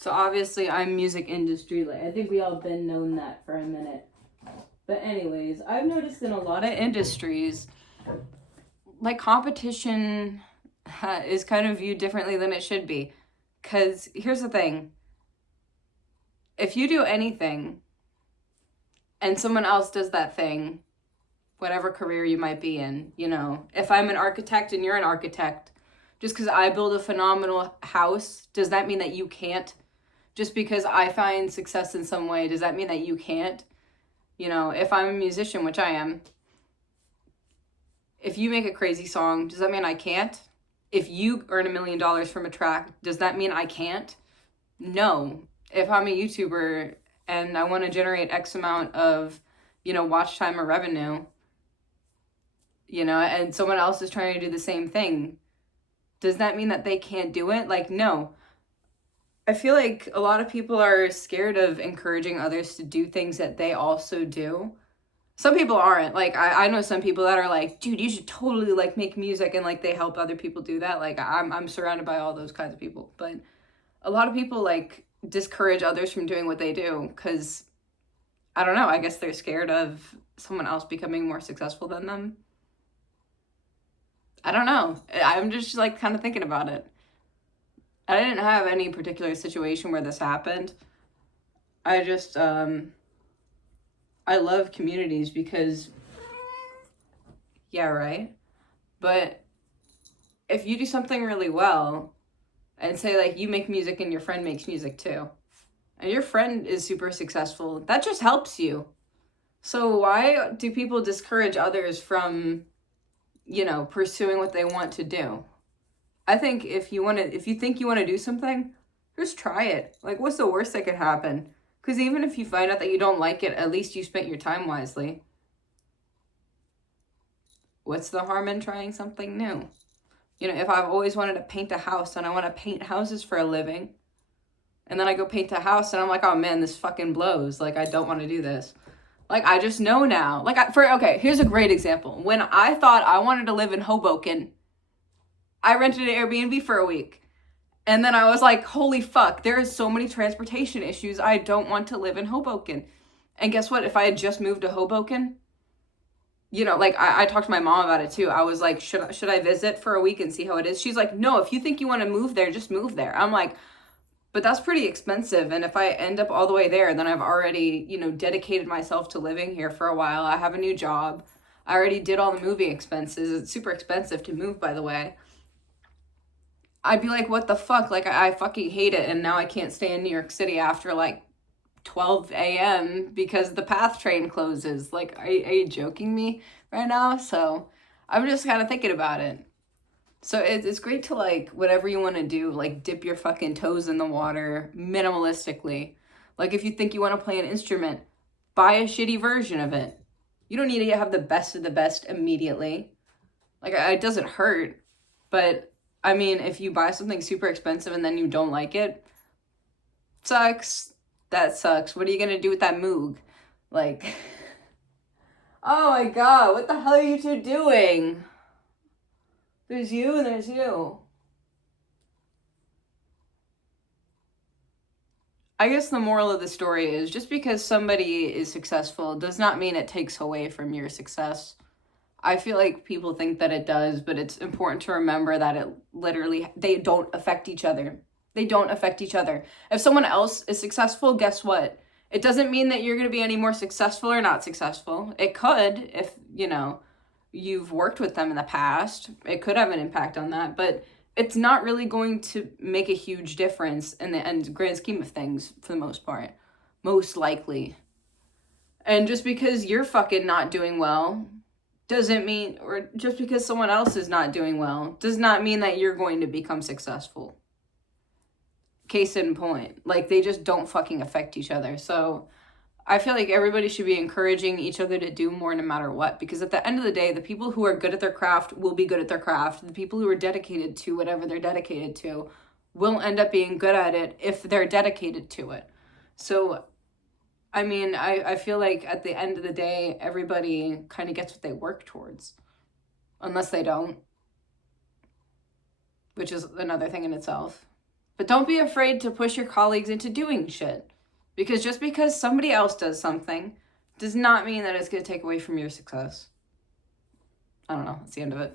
So obviously I'm music industry. Like, I think we all been known that for a minute. But anyways, I've noticed in a lot of industries, like competition is kind of viewed differently than it should be. Because here's the thing. If you do anything and someone else does that thing, whatever career you might be in, you know, if I'm an architect and you're an architect, just because I build a phenomenal house, does that mean that you can't? Just because I find success in some way, does that mean that you can't? You know, if I'm a musician, which I am, if you make a crazy song, does that mean I can't? If you earn $1 million from a track, does that mean I can't? No. If I'm a YouTuber and I want to generate X amount of, you know, watch time or revenue, you know, and someone else is trying to do the same thing, does that mean that they can't do it? Like, no. I feel like a lot of people are scared of encouraging others to do things that they also do. Some people aren't. Like, I know some people that are like, dude, you should totally like make music, and like they help other people do that. Like, I'm surrounded by all those kinds of people. But a lot of people like discourage others from doing what they do because, I don't know, I guess they're scared of someone else becoming more successful than them. I don't know. I'm just like kind of thinking about it. I didn't have any particular situation where this happened. I just I love communities because, yeah, right. But if you do something really well, and say like you make music and your friend makes music too, and your friend is super successful, that just helps you. So why do people discourage others from, you know, pursuing what they want to do? I think if you think you want to do something, just try it. Like, what's the worst that could happen? Because even if you find out that you don't like it, at least you spent your time wisely. What's the harm in trying something new? You know, if I've always wanted to paint a house and I want to paint houses for a living, and then I go paint a house and I'm like, oh man, this fucking blows. Like, I don't want to do this. Like, I just know now. Like, okay, here's a great example. When I thought I wanted to live in Hoboken, I rented an Airbnb for a week. And then I was like, holy fuck, there is so many transportation issues. I don't want to live in Hoboken. And guess what? If I had just moved to Hoboken, you know, like I talked to my mom about it too. I was like, should I visit for a week and see how it is? She's like, no, if you think you want to move there, just move there. I'm like, but that's pretty expensive. And if I end up all the way there, then I've already, you know, dedicated myself to living here for a while. I have a new job. I already did all the moving expenses. It's super expensive to move, by the way. I'd be like, what the fuck? Like, I fucking hate it. And now I can't stay in New York City after like 12 a.m. because the PATH train closes. Like, are you joking me right now? So I'm just kind of thinking about it. So it's great to like, whatever you want to do, like dip your fucking toes in the water minimalistically. Like, if you think you want to play an instrument, buy a shitty version of it. You don't need to have the best of the best immediately. Like, it doesn't hurt, but I mean, if you buy something super expensive and then you don't like it, sucks. That sucks. What are you gonna do with that Moog? Like, oh my god, what the hell are you two doing? There's you and there's you. I guess the moral of the story is just because somebody is successful does not mean it takes away from your success. I feel like people think that it does, but it's important to remember that it literally, they don't affect each other. They don't affect each other. If someone else is successful, guess what? It doesn't mean that you're going to be any more successful or not successful. It could, if, you know, you've worked with them in the past. It could have an impact on that, but it's not really going to make a huge difference in the end grand scheme of things for the most part. Most likely. And just because you're fucking not doing well doesn't mean, or just because someone else is not doing well, does not mean that you're going to become successful. Case in point. Like, they just don't fucking affect each other. So I feel like everybody should be encouraging each other to do more no matter what, because at the end of the day, the people who are good at their craft will be good at their craft. The people who are dedicated to whatever they're dedicated to will end up being good at it if they're dedicated to it. So I mean, I feel like at the end of the day, everybody kind of gets what they work towards. Unless they don't. Which is another thing in itself. But don't be afraid to push your colleagues into doing shit. Because just because somebody else does something does not mean that it's going to take away from your success. I don't know. That's the end of it.